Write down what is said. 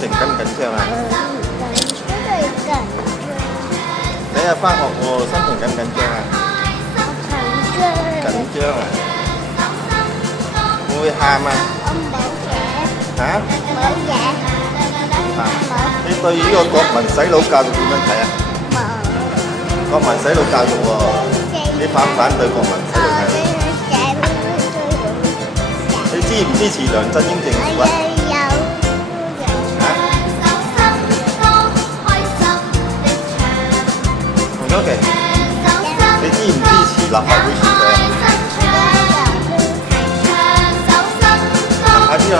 情緊唔緊張啊？都係緊張。你日翻學喎，心情緊唔緊張啊？緊張啊！會唔會喊啊？我冇嘢。嚇？冇嘢。你對呢個國民洗腦教育點樣睇啊？冇。國民洗腦教育喎，你反唔反對國民洗腦教育？你支唔支持梁振英政府啊？洪秋琪，你支唔支持立法會選舉啊？下次啊，